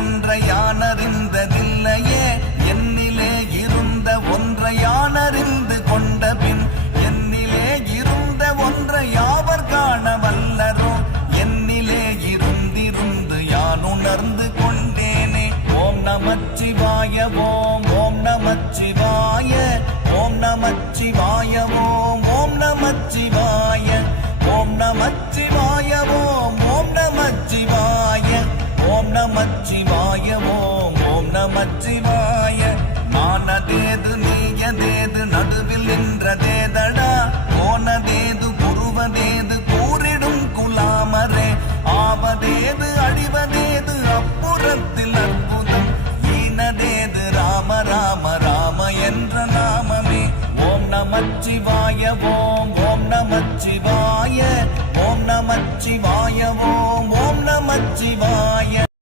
ஒன்றை யானறிந்ததில்லையே என்னிலே இருந்த ஒன்றை யானறிந்து கொண்ட பின் என்னிலே இருந்த ஒன்றை யாவர் காண வல்லரோ என்னிலே இருந்திருந்து யான் உணர்ந்து கொண்டேனே. ஓம் நமச்சிவாய ஓம் ஓம் நமச்சிவாய ஓம் நமச்சிவாய ஓம் ஓம் நமச்சிவாய ஓம் நமச்சிவாய ஓம் ஓம் நமச்சிவாய ஓம் நமச்சிவாய ஓம் ஓம் நமச்சிவாய. மானதேது நீயதேது நடுவில் நின்றதேதடா போனதேது புருவதேது கூறிடும் குலாமரே ஆவதேது அழிவதேது அப்புறத்தில் அற்புதம் ஈனதேது ராம ராம ராம என்ற நாமமே. ஓம் நமச்சிவாய ஓம் ஓம் நமச்சிவாய ஓம் நமச்சிவாய